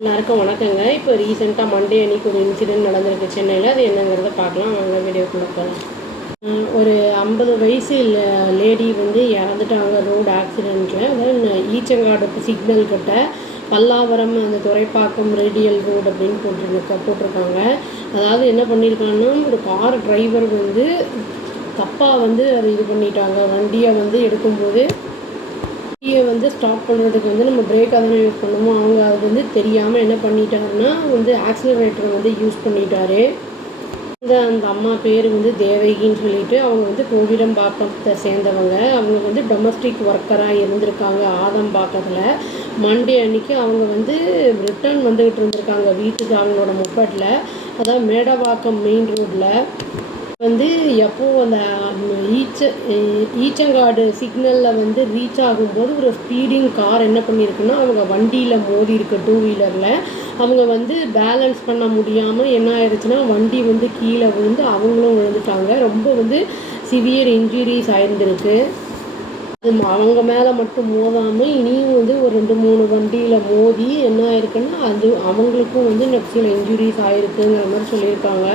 எல்லாருக்கும் வணக்கங்க. இப்போ ரீசெண்டாக மண்டே அன்றைக்கி ஒரு இன்சிடெண்ட் நடந்திருக்கு சென்னையில். அது என்னங்கிறத பார்க்கலாம் வாங்க வீடியோக்குள்ளே போகலாம். ஒரு 50 வயசு லேடி வந்து இறந்துட்டாங்க ரோடு ஆக்சிடெண்ட்டில். அதாவது ஈச்சங்காடு சிக்னல் கிட்ட பல்லாவரம் அந்த துறைப்பாக்கம் ரேடியல் ரோடு அப்படின்னு போட்டிருக்காங்க. அதாவது என்ன பண்ணியிருக்காங்கன்னா, ஒரு கார் டிரைவர் வந்து தப்பாக வந்து அது இது பண்ணிட்டாங்க. வண்டியை வந்து எடுக்கும்போது வண்டியை வந்து ஸ்டாப் பண்ணுறதுக்கு வந்து நம்ம பிரேக்காக தானே யூஸ் பண்ணணுமோ, அவங்க அது வந்து தெரியாமல் என்ன பண்ணிட்டாருன்னா வந்து ஆக்சிலரேட்டரை வந்து யூஸ் பண்ணிட்டாரு. அந்த அம்மா பேர் வந்து தேவகின்னு சொல்லிட்டு அவங்க வந்து கோவிலம்பாக்கத்தை சேர்ந்தவங்க. அவங்க வந்து டொமஸ்டிக் ஒர்க்கராக இருந்திருக்காங்க ஆதம்பாக்கத்தில். மண்டே அன்னைக்கு அவங்க வந்து ரிட்டர்ன் வந்துக்கிட்டு இருந்திருக்காங்க வீட்டுக்கு அவங்களோட மொப்பட்டில். அதாவது மேடவாக்கம் மெயின் ரோட்டில் வந்து எப்போது அந்த ஈச்சங்காடு சிக்னலில் வந்து ரீச் ஆகும்போது ஒரு ஸ்பீடிங் கார் என்ன பண்ணியிருக்குன்னா அவங்க வண்டியில் மோதி இருக்கு. 2 வீலரில் அவங்க வந்து பேலன்ஸ் பண்ண முடியாமல் என்ன ஆயிடுச்சுன்னா வண்டி வந்து கீழே விழுந்து அவங்களும் விழுந்துட்டாங்க. ரொம்ப வந்து சிவியர் இன்ஜுரிஸ் ஆயிருந்திருக்கு. அது அவங்க மேலே மட்டும் மோதாமல் இனியும் வந்து ஒரு 2-3 வண்டியில் மோதி என்ன ஆயிருக்குன்னா அது அவங்களுக்கும் வந்து நெக்ஸ்டில் இன்ஜுரிஸ் ஆயிருக்குங்கிற மாதிரி சொல்லியிருக்காங்க.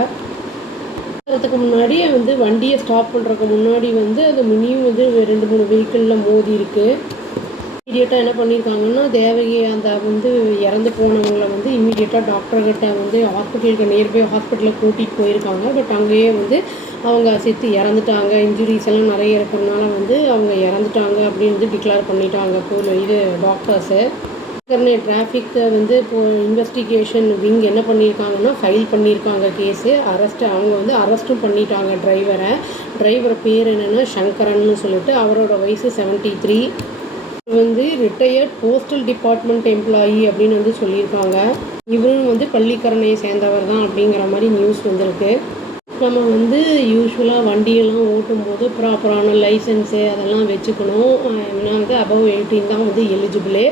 அதுக்கு முன்னாடி வந்து வண்டியை ஸ்டாப் பண்ணுறதுக்கு முன்னாடி வந்து அது இனியும் வந்து 2-3 வெஹிக்கிளில் மோதி இருக்குது. இமீடியட்டாக என்ன பண்ணியிருக்காங்கன்னா தேவகி அந்த வந்து இறந்து போனவங்களை வந்து இமீடியட்டாக டாக்டர்கிட்ட வந்து ஹாஸ்பிட்டலுக்கு நியர்பை ஹாஸ்பிட்டலுக்கு கூட்டிகிட்டு போயிருக்காங்க. பட் அங்கேயே வந்து அவங்க செத்து இறந்துட்டாங்க. இன்ஜுரிஸ் எல்லாம் நிறைய இருக்கிறதுனால வந்து அவங்க இறந்துட்டாங்க அப்படின்னு வந்து டிக்ளேர் பண்ணிட்டாங்க இது டாக்டர்ஸு. டிராஃபிக்கை வந்து இப்போது இன்வெஸ்டிகேஷன் விங் என்ன பண்ணியிருக்காங்கன்னா ஃபைல் பண்ணியிருக்காங்க கேஸு. அவங்க வந்து அரெஸ்ட்டும் பண்ணிட்டாங்க டிரைவர் பேர் என்னென்னா சங்கரன்னு சொல்லிட்டு. அவரோட வயசு 73. வந்து ரிட்டையர்ட் போஸ்டல் டிபார்ட்மெண்ட் எம்ப்ளாயி அப்படின்னு வந்து சொல்லியிருக்காங்க. இவரும் வந்து பள்ளிக்கரணையை சேர்ந்தவர் தான் அப்படிங்கிற மாதிரி நியூஸ் வந்திருக்கு. நம்ம வந்து யூஸ்வலாக வண்டியெல்லாம் ஓட்டும்போது ப்ராப்பரான லைசன்ஸு அதெல்லாம் வச்சுக்கணும். ஏன்னா வந்து அபவ் 18 தான் வந்து எலிஜிபிளே.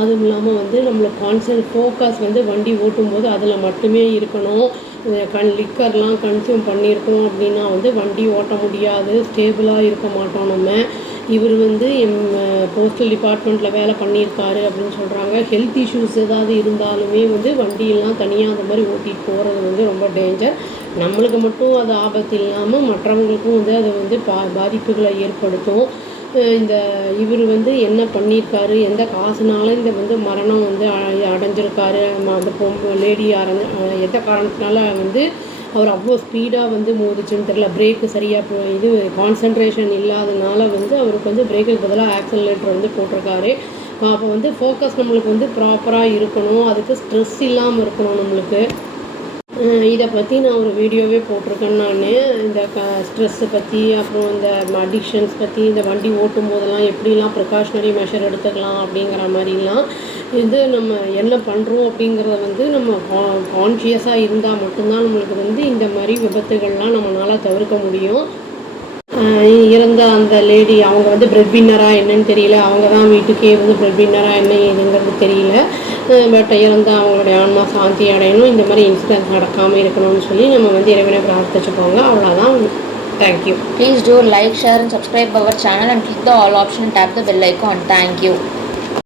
அதுவும் இல்லாமல் வந்து நம்மளுக்கு ஃபோக்கஸ் வந்து வண்டி ஓட்டும்போது அதில் மட்டுமே இருக்கணும். லிக்கர்லாம் கன்சியூம் பண்ணியிருக்கோம் அப்படின்னா வந்து வண்டி ஓட்ட முடியாது, ஸ்டேபிளாக இருக்க மாட்டோம் நம்ம. இவர் வந்து போஸ்டல் டிபார்ட்மெண்ட்டில் வேலை பண்ணியிருக்காரு அப்படின்னு சொல்கிறாங்க. ஹெல்த் இஷ்யூஸ் ஏதாவது இருந்தாலுமே வந்து வண்டியெல்லாம் தனியாக அந்த மாதிரி ஓட்டிகிட்டு போகிறது வந்து ரொம்ப டேஞ்சர். நம்மளுக்கு மட்டும் அது ஆபத்து இல்லாமல் மற்றவங்களுக்கும் வந்து அது வந்து பாதிப்புகளை ஏற்படுத்தும். இவர் வந்து என்ன பண்ணியிருக்காரு, எந்த காசுனால இந்த வந்து மரணம் வந்து அடைஞ்சிருக்காரு, அந்த லேடி எந்த காரணத்தினால வந்து அவர் அவ்வளோ ஸ்பீடாக வந்து மோதிச்சுன்னு தெரியல. பிரேக்கு சரியாக இது கான்சன்ட்ரேஷன் இல்லாதனால வந்து அவருக்கு வந்து பிரேக்குக்கு பதிலாக ஆக்சலரேட்டர் வந்து போட்டிருக்காரு. அப்போ வந்து ஃபோக்கஸ் நம்மளுக்கு வந்து ப்ராப்பராக இருக்கணும், அதுக்கு ஸ்ட்ரெஸ் இல்லாமல் இருக்கணும் நம்மளுக்கு. இதை பற்றி நான் ஒரு வீடியோவே போட்டிருக்கேன். நான் இந்த ஸ்ட்ரெஸ்ஸை பற்றி, அப்புறம் இந்த அடிக்ஷன்ஸ் பற்றி, இந்த வண்டி ஓட்டும் போதெல்லாம் எப்படிலாம் ப்ரிகாஷனரி மெஷர் எடுத்துக்கலாம் அப்படிங்கிற மாதிரிலாம் இது நம்ம என்ன பண்ணுறோம் அப்படிங்கிறத வந்து நம்ம கான்ஷியஸாக இருந்தால் மட்டும்தான் நம்மளுக்கு வந்து இந்த மாதிரி விபத்துகள்லாம் நம்மளால் தவிர்க்க முடியும். இறந்த அந்த லேடி அவங்க வந்து பிரெட் வின்னராக என்னன்னு தெரியல. அவங்க தான் வீட்டுக்கே வந்து பிரெட் வின்னராக என்ன ஏதுங்கிறது தெரியல. பட் இறந்த அவங்களுடைய ஆன்மா சாந்தி அடையணும், இந்த மாதிரி இன்சிடென்ட் நடக்காமல் இருக்கணும்னு சொல்லி நம்ம வந்து இறைவனை பிரார்த்திச்சுக்கோங்க. அவ்வளோதான். Thank you. Please do like, share and subscribe our channel and click the all option and tap the bell icon. Thank you.